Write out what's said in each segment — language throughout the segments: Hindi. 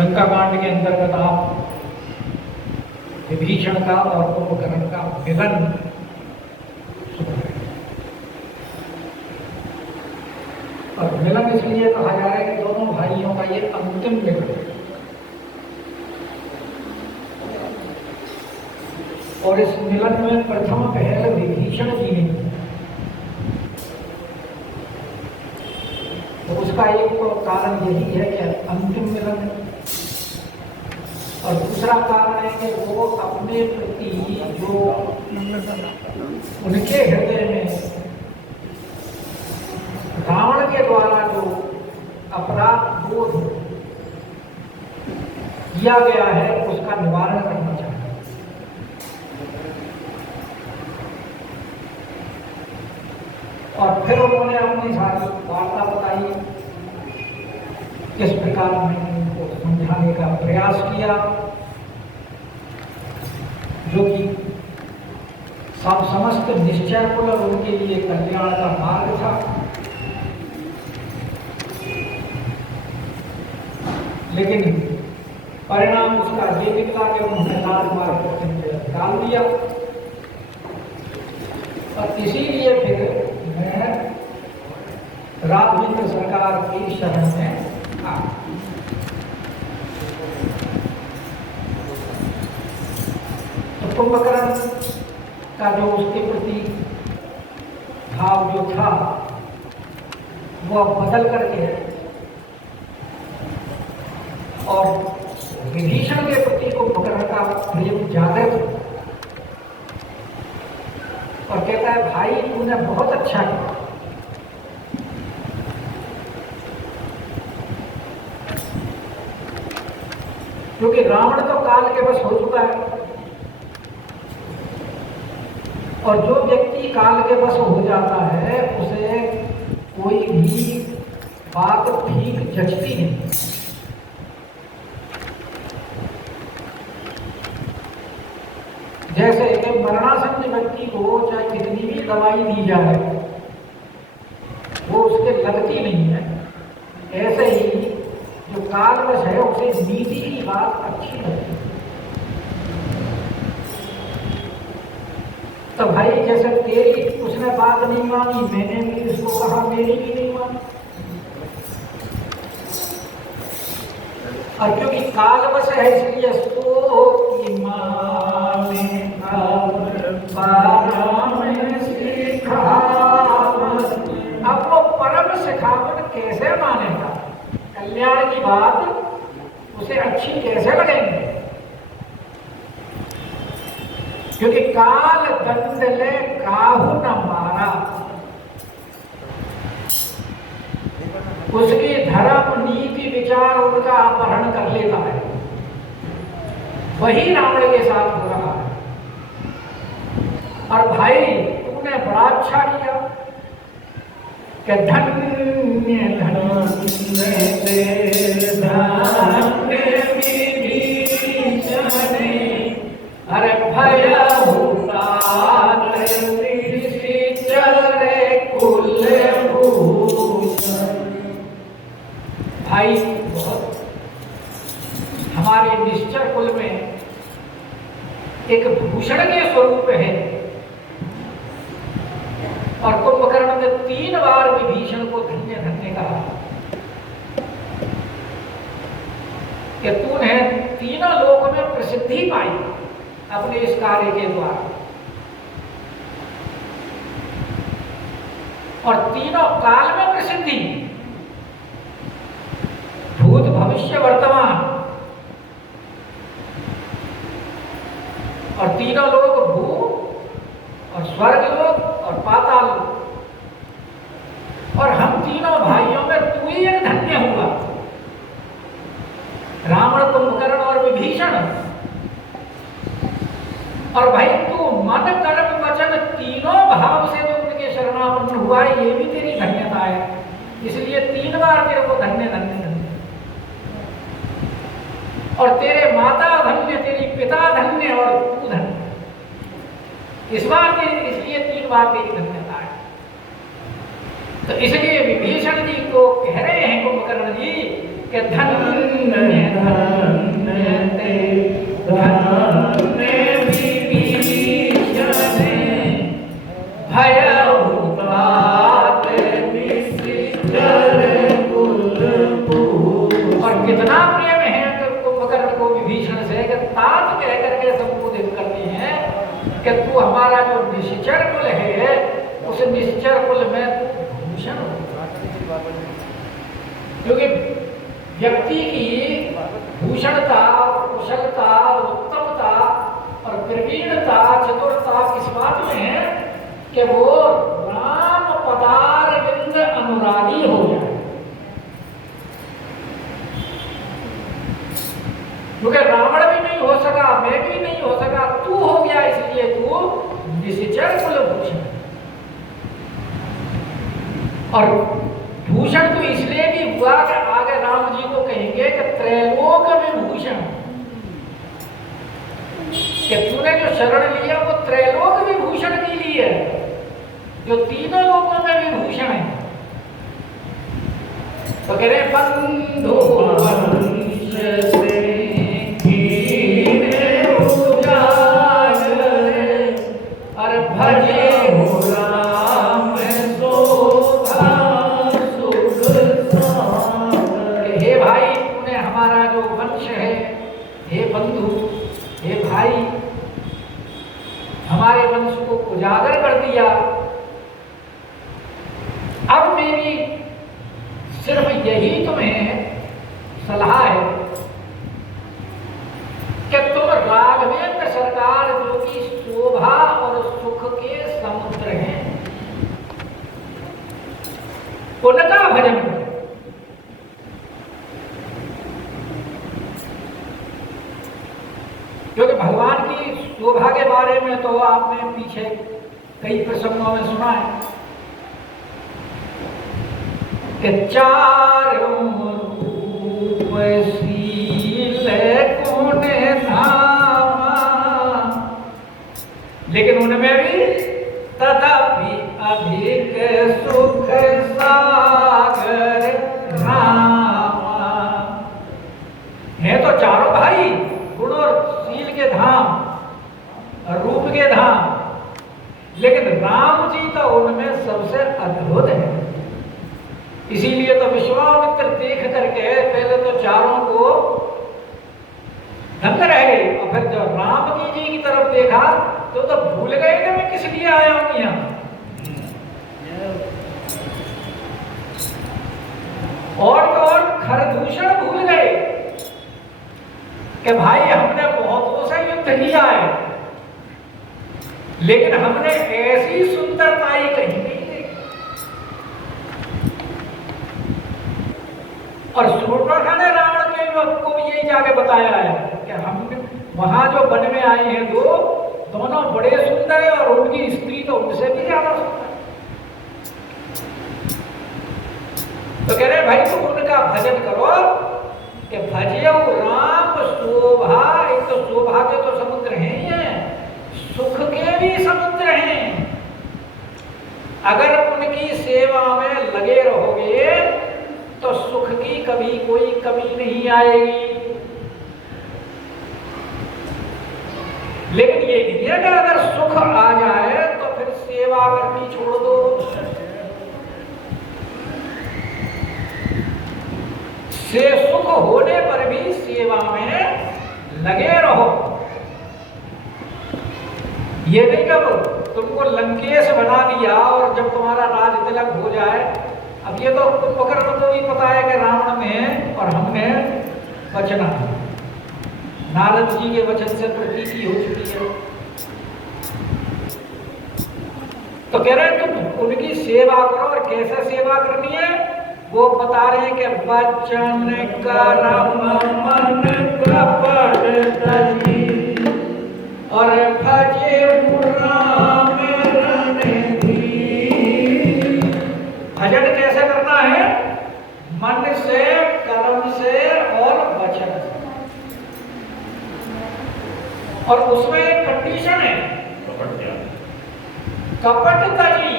लंका कांड के अंतर्गत आप विभीषण का और कुंभकर्ण का मिलन सुन रहे हैं। और मिलन इसलिए कहा जा रहा है कि दोनों भाइयों का ये अंतिम मिलन है। और इस मिलन में प्रथम पहल विभीषण की नहीं है। तो उसका एक तो कारण यही है कि अंतिम मिलन है, और दूसरा कारण है कि वो अपने प्रति जो उनके हृदय में रावण के द्वारा जो अपराध बोध किया गया है उसका निवारण करना चाहिए। और फिर उन्होंने अपनी सारी वार्ता बताई, किस प्रकार उन्होंने उनको समझाने का प्रयास किया, जो कि समस्त निश्चय कुल और उनके लिए कल्याण का मार्ग था। लेकिन परिणाम उसका ये निकला कि उन्होंने राजमार्ग को डाल दिया। और इसीलिए फिर मैं राघवेंद्र सरकार की शरण में आ, तो कुंभकर्ण का जो उसके प्रति भाव जो था वो बदल करके और विभीषण के प्रति कुंभकर्ण का प्रेम जागृत और कहता है भाई तूने बहुत अच्छा किया। क्योंकि रावण तो काल के बस हो चुका है, और जो व्यक्ति काल के बस हो जाता है उसे कोई भी बात ठीक जचती नहीं। जैसे कि मरणासन्न व्यक्ति को चाहे कितनी भी दवाई दी जाए वो उसके लगती नहीं है, ऐसे ही जो कालवश है उसे नीति की बात अच्छी लगती है। तो भाई जैसे तेरी उसने बात नहीं मानी, मैंने भी उसको कहा, मेरी भी नहीं मानी। और क्योंकि कालवश है इसलिए सो की माने अब वो परम सिखावट कैसे मानेगा, कल्याण की बात उसे अच्छी कैसे लगेंगे। क्योंकि काल दंड ले काहू न मारा, उसकी धर्म नीति विचार उनका अपहरण कर लेता है। वही रावण के साथ हो रहा है। और भाई तूने बड़ा अच्छा किया कि धन्य अरे भया भाई बहुत हमारे निश्चर कुल में एक भूषण के स्वरूप है। और कुंभकर्ण ने 3 बार विभीषण को धन्य धन्य कहा कि तूने तीनों लोक में प्रसिद्धि पाई अपने इस कार्य के द्वारा, और तीनों काल में प्रसिद्धि, भूत भविष्य वर्तमान, और तीनों लोग भू और स्वर्ग लोग और पाताल लोग, और हम तीनों भाइयों में तू ही एक धन्य हुआ, रावण, कुंभकर्ण और विभीषण। और भाई तू मन कर्म वचन तीनों भाव से जो उनके शरणापन्न हुआ है ये भी तेरी धन्यता है, इसलिए 3 बार तेरे को धन्य धन्य धन्य। और तेरे माता धन्य, तेरी पिता धन्य और तू धन्य। इस बार तेरी, इसलिए 3 बार तेरी धन्यता है। तो इसलिए विभीषण जी को कह रहे हैं कुंभकर्ण जी कि धन्य धन्य कि तू हमारा जो निश्चर कुल है उस निश्चर कुल में भूषण हो। क्योंकि व्यक्ति की भूषणता, कुशलता, उत्तमता और प्रवीणता, चतुरता किस बात में है कि वो राम पदारविंद अनुरागी हो जाए। क्योंकि रावण भी नहीं हो सका, मैं भी नहीं हो सका, तू हो गया, इसलिए तू निश्चर कुलभूषण। और भूषण तो इसलिए भी हुआ कि आगे राम जी को कहेंगे कि त्रैलोक विभूषण, कि तूने जो शरण लिया वो त्रैलोक विभूषण के लिए है, जो तीनों लोकों में विभूषण है। तो कह रहे बंधु वंश से भजे राम शोभा सुख सागर। हे भाई, तूने हमारा जो वंश है, हे बंधु, हे भाई, हमारे वंश को उजागर कर दिया। अब मेरी सिर्फ यही तुम्हें सलाह है कि तुम राघवेंद्र सरकार जो कि शोभा और सुख के समुद्र हैं, उनका भजन करो। क्योंकि भगवान की शोभा के बारे में तो आपने पीछे कई प्रसंगों में सुना है कि चारों रूप शील गुण धामा, लेकिन उनमें भी तथापि अधिक सुख सागर रामा। है तो चारों भाई, गुण और शील के धाम, रूप के धाम, लेकिन राम जी तो उनमें सबसे अद्भुत है। इसीलिए तो विश्वामित्र देख करके पहले तो चारों को दंग रह गए, और फिर जब राम जी की तरफ देखा तो भूल गए कि मैं किस लिए आया हूं यहाँ। और तो और खरदूषण भूल गए कि भाई हमने बहुतों से युद्ध किया है, लेकिन हमने ऐसी सुंदरताई कहीं नहीं देखी। और शूर्पणखा ने रावण के को भी यही जाके बताया है कि हमने वहां जो वन में आए हैं दोनों बड़े सुंदर है, और उनकी स्त्री तो उनसे भी ज्यादा सुंदर। तो कह रहे भाई तुम उनका भजन करो कि भजियो राम शोभा। एक तो शोभा के तो समुद्र हैं, सुख के भी समुद्र हैं। अगर उनकी सेवा में लगे रहोगे तो सुख की कभी कोई कमी नहीं आएगी। लेकिन ये नहीं है कि अगर सुख आ जाए तो फिर सेवा करनी छोड़ दो। से सुख होने पर भी सेवा में लगे रहो। ये नहीं कि तुमको लंकेश बना दिया और जब तुम्हारा राज तिलक हो जाए, अब ये तो कुंभकर्ण को भी पता है कि रावण में और हमने बचना है। नारद जी के वचन से प्रतीति हो चुकी है। तो कह रहे हैं तुम उनकी सेवा करो, और कैसे सेवा करनी है वो बता रहे हैं कि वचन कर्म मन कपट तजी और भजे राम रणधीर। भजन कैसे करना है? मन से, कर्म से और वचन से। और उसमें एक कंडीशन है, कपट तजी।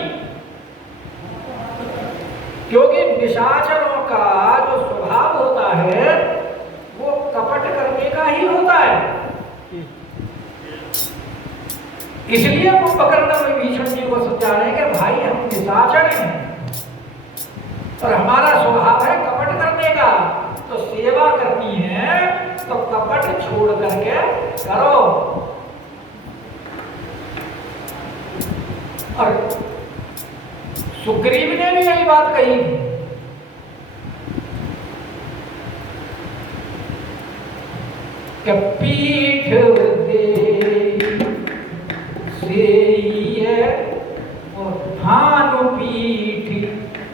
क्योंकि निशाचरों का जो स्वभाव होता है वो कपट करने का ही होता है। इसलिए वो कुंभकर्ण विभीषण जी को समझा रहे हैं कि भाई हम निशाचर हैं और हमारा स्वभाव है कपट करने का, तो सेवा करनी है तो कपट छोड़ करके करो। और सुग्रीव ने भी यही बात कही कि पीठ दे से और भानु पीठ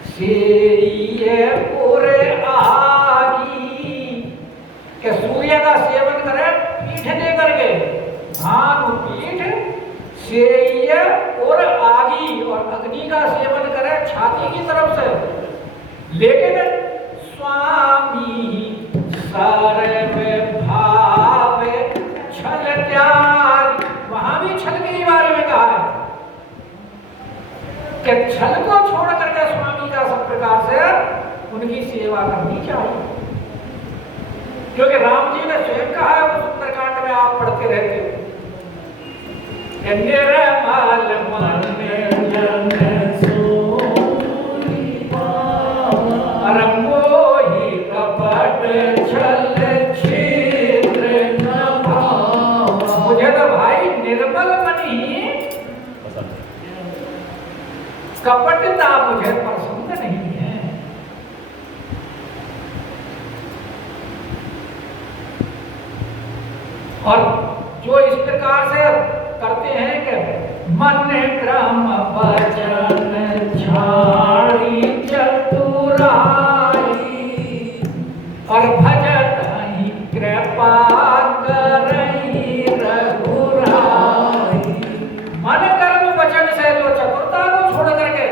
से और आगी कि सूर्य का सेवन करे पीठ दे करके, भानु पीठ से और आगी, और अग्नि का सेवन करे छाती की तरफ से। लेकिन स्वामी सर्व भाव छल त्याग, वहां भी छल के बारे में कहा है कि छल को छोड़ करके स्वामी का सब प्रकार से उनकी सेवा करनी चाहिए। क्योंकि राम जी ने स्वयं कहा है, उस सुंदरकांड में आप पढ़ते रहते हो, निर्मल मन जन सोई मोहि कपट छल छिद्र न भाव। मुझे तो भाई निर्मल मन ही, कपटता मुझे पसंद नहीं है। और जो इस प्रकार से करते हैं कि मन क्रम वचन झाड़ी चतुराई और भजत ही कृपा करई रघुराई। मन कर्म वचन से जो चतुरता को छोड़ करके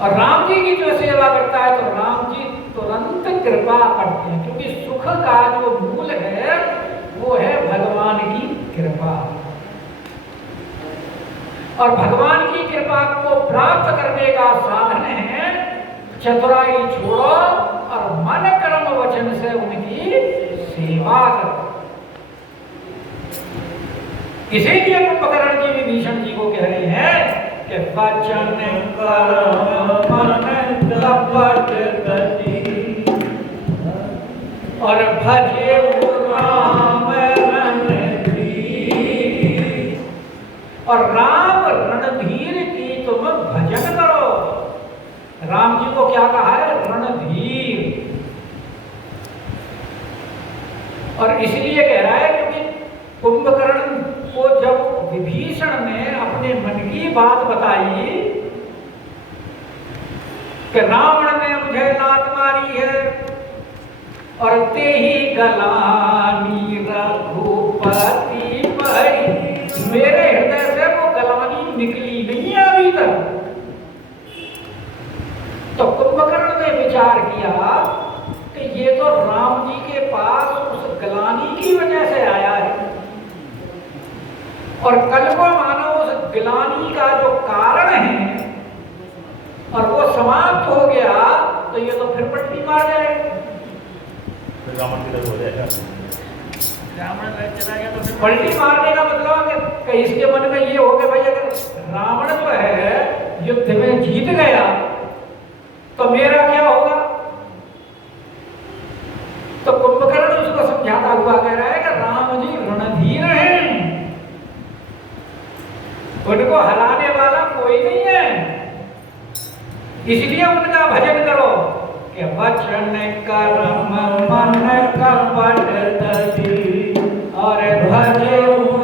और राम जी की जो सेवा करता है, तो राम जी तुरंत कृपा करते हैं। क्योंकि सुख का जो मूल है वो है भगवान की कृपा, और भगवान की कृपा को प्राप्त करने का साधन है चतुराई छोड़ो और मन कर्म वचन से उनकी सेवा करो। इसीलिए कुंभकर्ण जी विभीषण जी को कह रहे हैं कि वचन कर्म मन कपट गति और भजे राम और राम रणधीर की तुम भजन करो। राम जी को क्या कहा है? रणधीर। और इसलिए कह रहा है क्योंकि कुंभकर्ण को जब विभीषण ने अपने मन की बात बताई कि रावण ने मुझे लात मारी है और ते ही गलानी रघुपति भाई, मेरे हृदय से वो गलानी निकली नहीं है अभी तक। तो कुंभकर्ण ने विचार किया कि ये तो राम जी के पास उस गलानी की वजह से आया है, और कल को मानो उस गलानी का जो कारण है और वो समाप्त हो गया तो ये तो फिर पटरी मार जाएगा, रावण की तरफ हो जाएगा। रावण चला गया तो फिर पलटी मारने का मतलब कि इसके मन में ये हो गया भाई अगर रावण जो है युद्ध में जीत गया तो मेरा क्या होगा। तो कुंभकर्ण उसको समझाता हुआ कह रहा है कि राम जी रणधीर हैं, उनको हराने वाला कोई नहीं है, इसलिए उनका भजन करो कि वचन कर्म मन कपट गति और भजे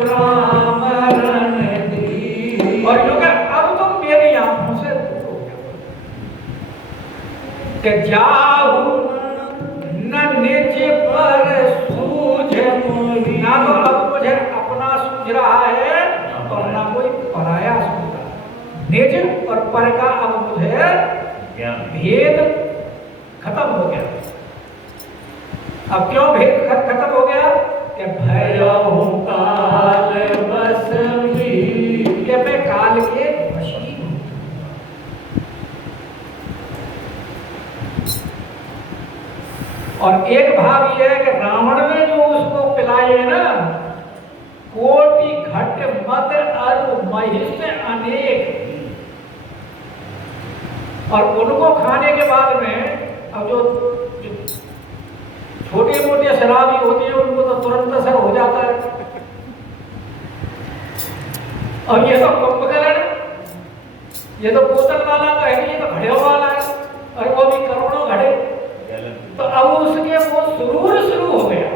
राम रणधीर। और जो कि अब तुम मेरी आंखों से दूर हो गए कि जाहु न निज पर सूझ, ना तो अब मुझे अपना सूझ रहा है और ना कोई पराया सूझ रहा। निज और पर का अब मुझे भेद खत्म हो गया। अब क्यों भेद खत्म हो गया कि भयहु काल बस भी, कि मैं काल के वशी हूं। और एक भाव यह है कि रावण ने जो उसको पिलाए है ना, कोटि घट मद अरु महिष अनेक, और उनको खाने के बाद में अब जो छोटे मोटे शराबी होते हैं उनको तो तुरंत असर हो जाता है। और ये तो कुंभकर्ण, ये तो बोतल वाला तो है नहीं, ये तो घड़े वाला है, और वो भी करोड़ों घड़े। तो अब उसके वो सुरूर शुरू हो गया।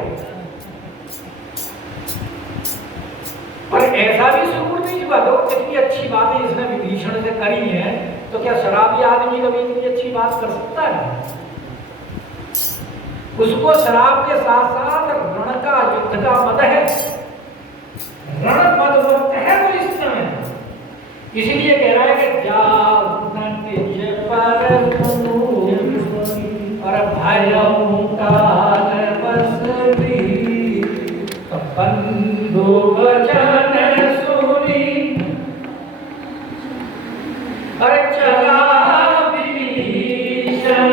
पर ऐसा भी सुरूर नहीं हुआ, तो कितनी अच्छी बातें इसने विभीषण से करी है, तो क्या शराबी आदमी कभी इतनी अच्छी बात कर सकता है? उसको शराब के साथ साथ रण का, युद्ध का मद है, रण मदवत है वो इस समय। इसीलिए कह रहा है कि जाओ निज पर और भयउ काल बसरी, बंधु वचन सुनी, अरे चला विभीषण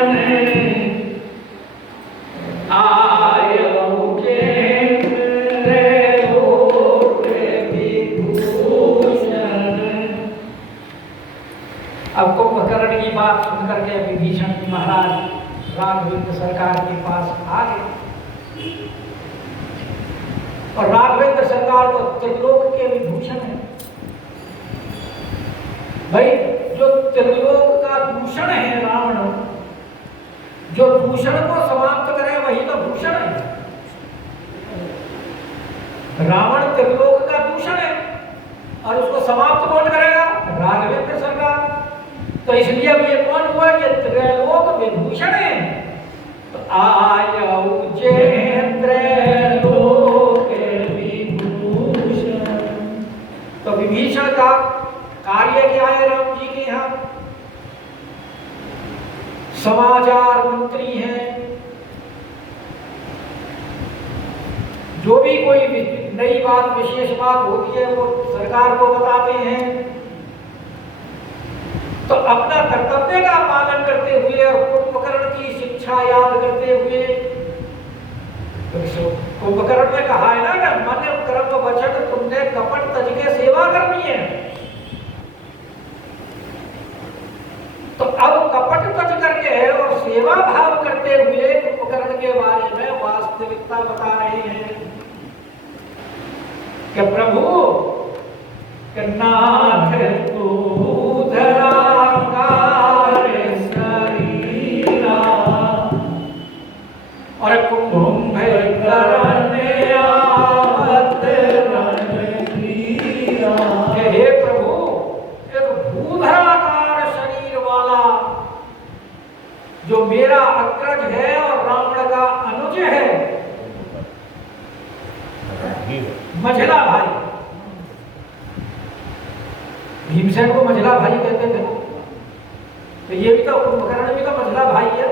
आयो जेन्द्र विभूषण। अब कुंभकर्ण की बात सुनकर के विभीषण जी महाराज राघवेंद्र सरकार के पास आ गए, और राघवेंद्र सरकार तो त्रिलोक के विभूषण है भाई। जो त्रिलोक का भूषण है रावण, जो भूषण को समाप्त करे वही तो भूषण है। रावण त्रिलोक का भूषण है, और उसको समाप्त कौन करेगा? राघवेंद्र सरकार। तो इसलिए अब ये कौन हुआ? ये त्रिलोक विभूषण है। तो आयौ जेन्द्र लोक विभूषण। तो विभीषण का कार्य क्या है राम जी के यहाँ? समाचार मंत्री हैं, जो भी कोई नई बात, विशेष बात होती है वो सरकार को बताते हैं। तो अपना कर्तव्य का पालन करते हुए और कुंभकर्ण की शिक्षा याद करते हुए, तो कुंभकर्ण ने कहा है ना कि मन कर्म वचन तुमने कपट तज के सेवा करनी है। तो अब कपट तज करके और सेवा भाव करते हुए कुंभकर्ण के बारे में वास्तविकता बता रहे हैं कि प्रभु नाथ तू धराकार शरीरा, और कुंभकर्ण आवत रणधीरा। हे प्रभु, एक भूधराकार शरीर वाला जो मेरा अग्रज है और रावण का अनुज है, मझला भाई। भीमसेन को मझला भाई कहते थे, तो ये भी तो कुंभकर्ण भी तो मझला भाई है।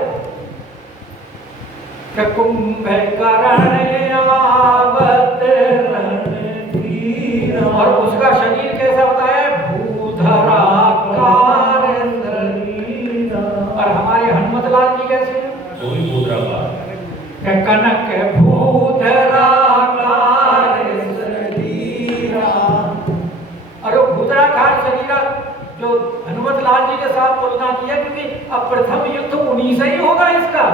कुंभकर्ण आवत रणधीरा, और उसका शरीर कैसा होता है? भूधराकार शरीर। और हमारे हनुमतलाल जी कैसे हैं? वो भी भूधराकार। कनक भूधराकार शरीरा। और वो भूधराकार शरीरा जो हनुमतलाल जी के साथ तुलना की है, क्योंकि अब प्रथम युद्ध उन्हीं से ही होगा इसका।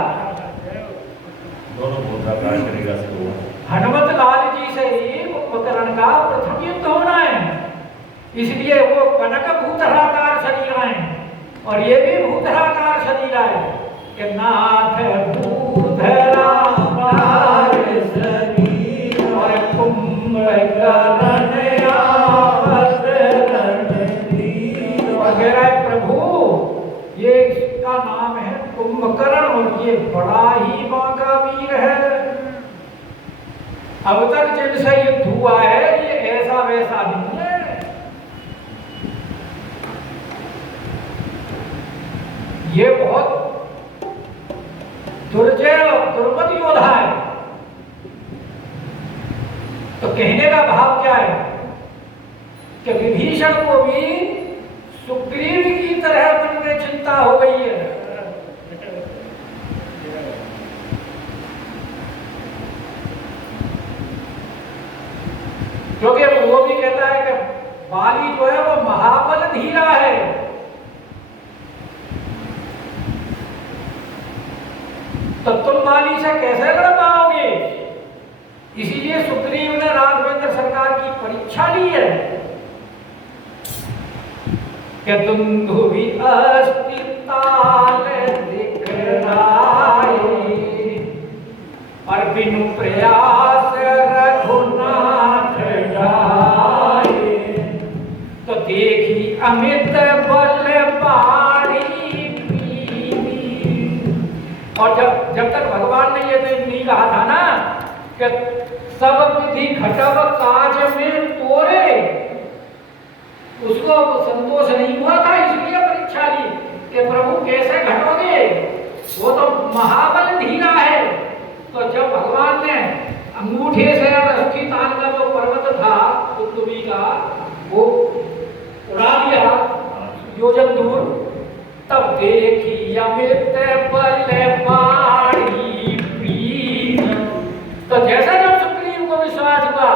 दोनों भूधराकार शरीरा से हुआ। हनुमतलाल जी से ही कुंभकर्ण का प्रथम युद्ध होना है, इसलिए वो कनक भूधराकार शरीर है, और ये भी भूधराकार शरीर है कि नाथ भूधराकार शरीर, और कुंभकर्ण आवत रणधीरा। वगैरह प्रभु, ये इसका नाम है कुंभकर्ण, और ये बड़ा ही बांका वीर है। अब तक जिनसे युद्ध हुआ है ये ऐसा वैसा नहीं है। ये बहुत दुर्जय और दुर्मत योद्धा है। तो कहने का भाव क्या है कि विभीषण को भी सुग्रीव की तरह मन में चिंता हो गई है। क्योंकि वो भी कहता है कि बाली जो है वो महाबल धीरा है। तो तुम बाली से कैसे लड़ पाओगे? इसीलिए सुग्रीव ने राघवेंद्र सरकार की परीक्षा ली है के दुंदुभि अस्ति ताल दिखराए, और बिनु प्रयास रघुनाथ जाए। तो देखी अमित बल बाणी पीनी। और जब तक भगवान ने ये नहीं कहा था ना कि सब विधि घटव काज में तोरे, उसको संतोष नहीं हुआ था, इसलिए परीक्षा ली कि प्रभु कैसे घटोगे, वो तो महाबल धीरा है। तो जब भगवान ने अंगूठे से अस्थि ताल का जो पर्वत था दुंदुभि का, वो उड़ा दिया योजन दूर, तब देखी अमित बल बाणी पीन। तो जैसा जब सुग्रीव को विश्वास हुआ,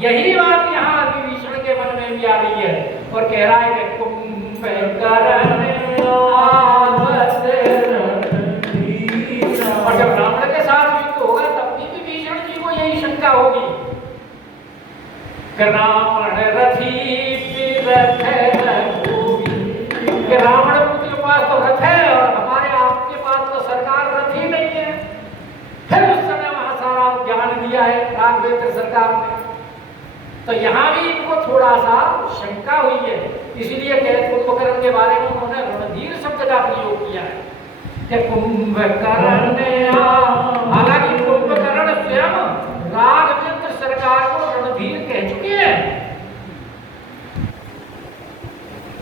यही बात यहाँ विभीषण के मन में भी आ रही है और कह रहा है कि कुंभकर्ण आवत रणधीर। और जब रावण के साथ युद्ध होगा तब भी विभीषण जी को यही शंका होगी कि रावण रथी रथ कि रावण के पास तो रथ है और हमारे आपके पास तो सरकार रथ ही नहीं है। फिर उस समय वहां सारा ज्ञान दिया है राघवेंद्र सरकार ने। तो यहाँ भी इनको थोड़ा सा शंका हुई है, इसलिए कुंभकर्ण के बारे में उन्होंने रणधीर शब्द का प्रयोग किया है कि कुंभकर्ण। हालांकि कुंभकर्ण स्वयं राघवेंद्र सरकार को रणधीर कह चुके हैं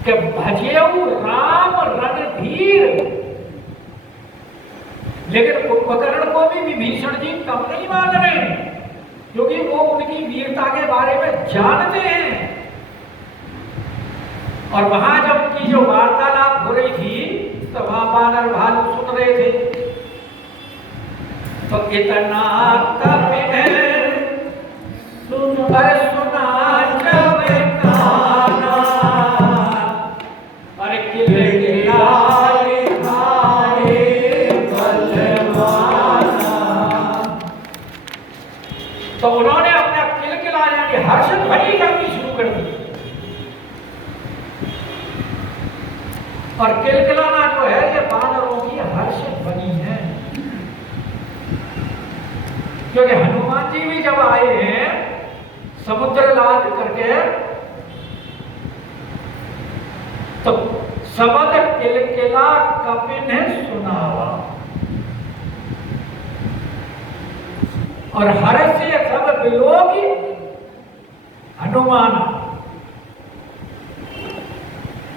कि भजेऊ राम रणधीर, लेकिन कुंभकर्ण को भी विभीषण जी कम नहीं मान रहे, क्योंकि वो उनकी वीरता के बारे में जानते हैं। और वहां जब की जो वार्तालाप हो रही थी तो वहां वानर भालू सुन रहे थे। तो इतना कपिन सुना जब काना, अरे किले गिराए भाई बलवाना। तो उन्होंने अपना किलकिला यानी हर्षित ध्वनि करनी शुरू कर दी। और किलकिलाना जो है ये वानरों की हर्षित ध्वनि है, क्योंकि हनुमान जी भी जब आए हैं समुद्र लाद करके, तो सबद किलकिला कपिन सुनावा, और हर्ष सब विलोकी हनुमान।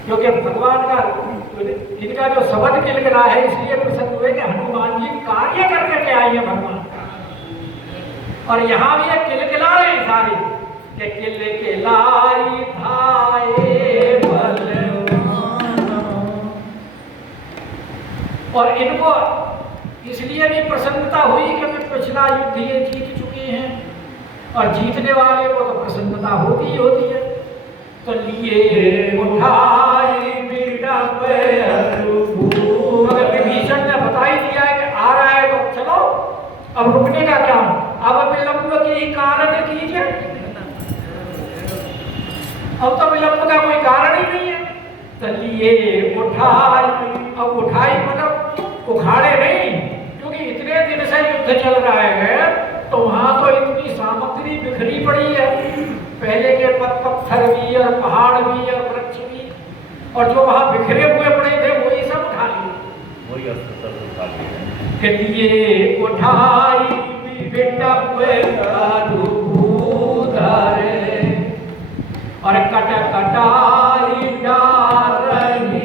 क्योंकि भगवान का इनका जो शब्द किलकिला है इसलिए प्रसन्न हुए कि हनुमान जी कार्य करके आए हैं भगवान का। और यहाँ भी एक किलकिला है सारी कि किलकिलाई धाये बलवाना। और इनको इसलिए भी प्रसन्नता हुई कि पिछला युद्ध ये जीत चुके हैं, और जीतने वाले को तो प्रसन्नता होती ही होती है। तो लिए उठाई बिडप अगर विभीषण ने बता ही दिया है कि आ रहा है तो चलो, अब रुकने का क्या, अब विलंब के ही कारण कीजिए। अब तो विलंब का कोई कारण ही नहीं है। तो लिए उठाई, अब उठाई मतलब उखाड़े नहीं, क्योंकि इतने दिन से युद्ध चल रहा है तो वहां तो इतनी सामग्री बिखरी पड़ी है, पहले के पत्थर भी और पहाड़ भी और वृक्ष भी, और जो वहां बिखरे हुए पड़े थे वही सब उठा लिए, वही अस्त्र सब उठा लिए। के लिए उठाई बिटप धरे और कट कटाई डारही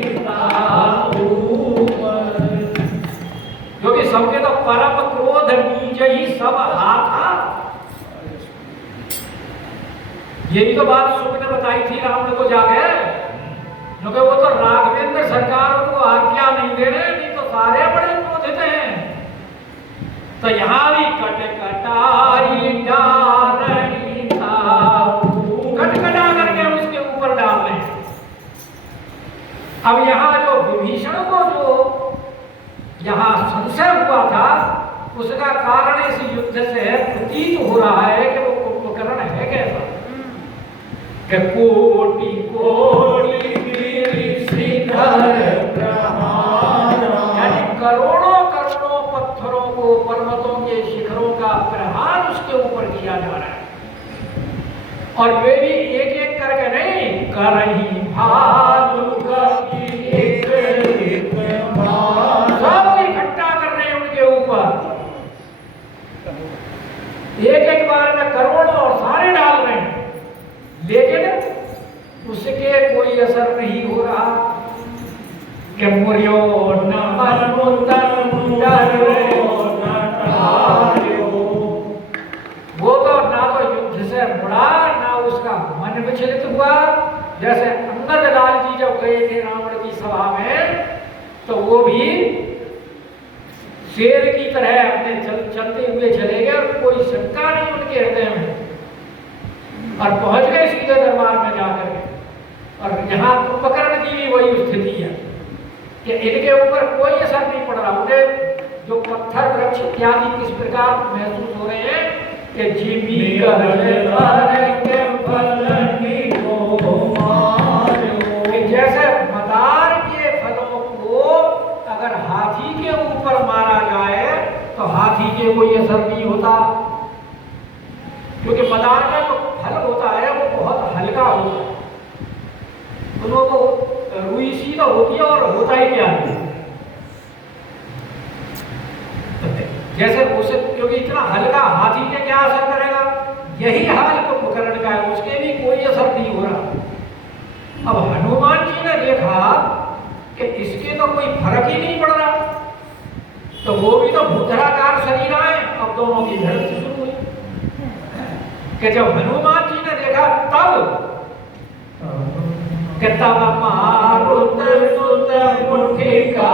जो कि सबके तो परम क्रोध बीज ही सब हाथा। यही तो बात सुख ने बताई थी राम को जाके, क्योंकि वो तो राघवेंद्र सरकार उनको आज्ञा नहीं दे रहे, नहीं तो सारे बड़े क्रोधित हैं। तो यहाँ भी कट कटाई डारही कटकटा करके उसके ऊपर डाल रहे हैं। अब यहाँ जो विभीषण को जो यहाँ संशय हुआ था उसका कारण इस युद्ध से प्रतीत हो रहा है कि वो कुंभकर्ण है कैसा, कि कोटि कोटि किया जा रहा है। और वे भी एक एक करके नहीं, करही भालू कभी एक एक बार, सब इकट्ठा कर रहे हैं उनके ऊपर, एक एक बार में करोड़ों और सारे डाल रहे हैं, लेकिन उसके कोई असर नहीं हो रहा। कि मुर्यो न मनुतन डरो न टार्यो, वो तो ना तो युद्ध से मुड़ा, ना उसका मन विचलित हुआ। जैसे अंगद लाल जी जब गए थे रावण की सभा में, तो वो भी शेर की तरह अपने चलते हुए चले गए और कोई शंका नहीं उनके हृदय में, और पहुंच गए सीधे दरबार में जाकर के। और यहाँ कुंभकर्ण की भी वही स्थिति है कि इनके ऊपर कोई असर नहीं पड़ रहा। उन्हें जो पत्थर वृक्ष इत्यादि किस प्रकार महसूस हो रहे हैं कि जीवी जैसे मदार के फलों को अगर हाथी के ऊपर मारा जाए तो हाथी के कोई असर नहीं होता, क्योंकि मदार का जो फल होता है वो बहुत हल्का होता है, उनको रुई सी तो होती है और होता ही क्या है। जैसे उसे, क्योंकि इतना हल्का हाथी के क्या असर करेगा, यही हाल कुंभकर्ण का है, उसके भी कोई असर नहीं हो रहा। अब हनुमान जी ने देखा कि इसके तो कोई फर्क ही नहीं पड़ रहा, तो वो भी तो भूधराकार शरीर आए। अब दोनों की भिड़ंत शुरू हुई कि जब हनुमान जी ने देखा तब कि तब मारुत सुत मुठिका,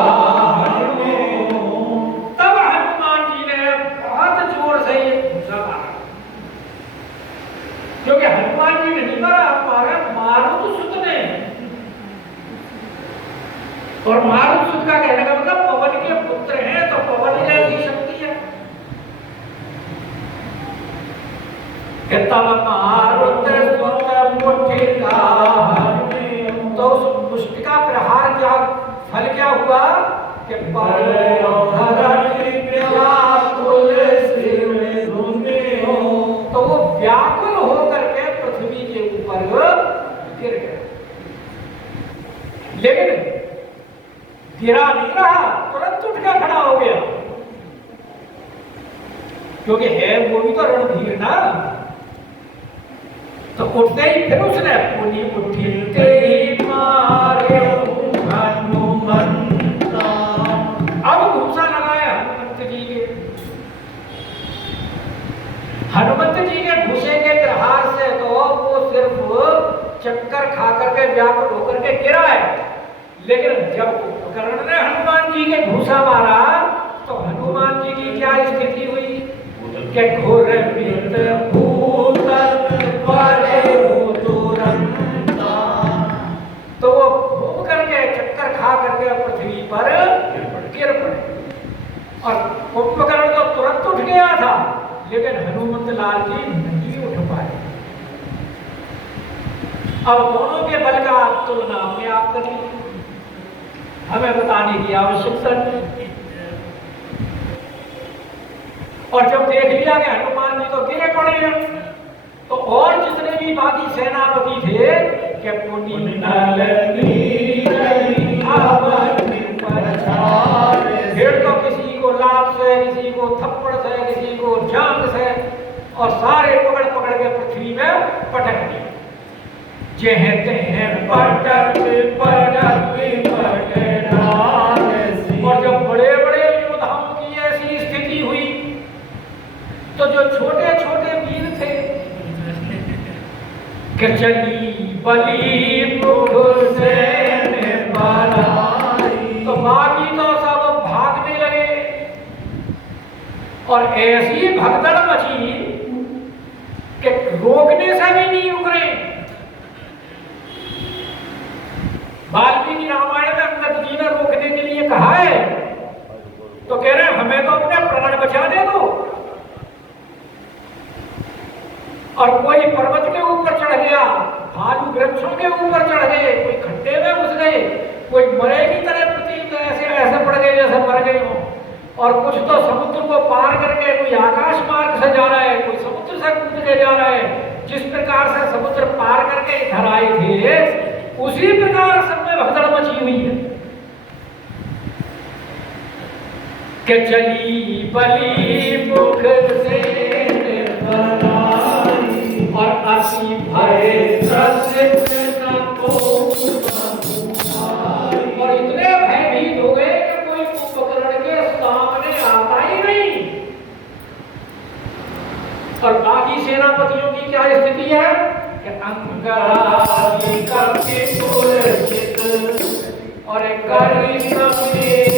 तब हनुमान जी ने बहुत जोर से ये घूसा मारा, क्योंकि हनुमान जी ने नहीं मारा, मारुत सुत ने। और मारुत सुत का कहने का मतलब पवन के पुत्र हैं, तो पवन जैसी शक्ति है। तब मारुत सुत मुठिका, तो उस मुष्टिका प्रहार क्या फल क्या हुआ कि तो वो व्याकुल होकर के पृथ्वी के ऊपर गिर गया। लेकिन गिरा नहीं रहा, तुरंत उठ कर खड़ा हो गया, क्योंकि है वो भी तो रणधीर ना। तो उठते ही फिर उसने पुनी उठते ही मारे हनुमंता, अब घूसा लगाया हनुमंत जी के। हनुमंत जी के घूसे के प्रहार से तो वो सिर्फ चक्कर खा करके व्याकुल होकर के गिरा है, लेकिन जब कुंभकर्ण ने हनुमान जी के घूसा मारा तो हनुमान जी की क्या स्थिति हुई कि घोर मित भूतल परे तुरंता, तो वो घूम करके चक्कर खा करके पृथ्वी पर गिर पड़े। और कुंभकर्ण तो तुरंत उठ गया था, लेकिन हनुमंत लाल जी नहीं उठ पाए। अब दोनों के बल का तुलना में आप करिए, हमें बताने की आवश्यकता नहीं। और जब देख लिया कि हनुमान जी तो गिरे पड़े हैं, तो और जितने भी बाकी सेनापति थे कि फिर तो किसी को लात से, किसी को थप्पड़ से, किसी को जांग से, और सारे पकड़ पकड़ के पृथ्वी में पटक दिए। जहते हैं पटक पटक और जब बड़े बड़े योद्धाओं की ऐसी स्थिति हुई, तो जो छोटे छोटे वीर थे कि चली बली मुख से तो बाकी तो सब भागने लगे, और ऐसी भगदड़ मची कि रोकने से भी नहीं रुक रहे। वाल्मीकि रामायण में अंगद जी ने रोकने के लिए कहा है, तो कह रहे हैं हमें तो अपने प्राण बचाने दो। और कोई पर्वत के ऊपर चढ़ गया, भालू वृक्षों के ऊपर चढ़ गए, कोई खड्डे में घुस गए, कोई मरे की तरह पृथ्वी में ऐसे ऐसे पड़ गए जैसे मर गए हो, और कुछ तो समुद्र को पार करके, कोई आकाश मार्ग से जा रहा है, कोई समुद्र से कूद के जा रहा है। जिस प्रकार से समुद्र पार करके इधर आए थे, उसी प्रकार सब में भगदड़ मची हुई है कि चली बली मुख से बनाई और अति भय त्रसित न को, और इतने भयभीत हो गए कि कोई कुंभकर्ण के सामने आता ही नहीं। और बाकी सेनापतियों की क्या स्थिति है कि अंगरागी कपिपुर चित और एक करी समेत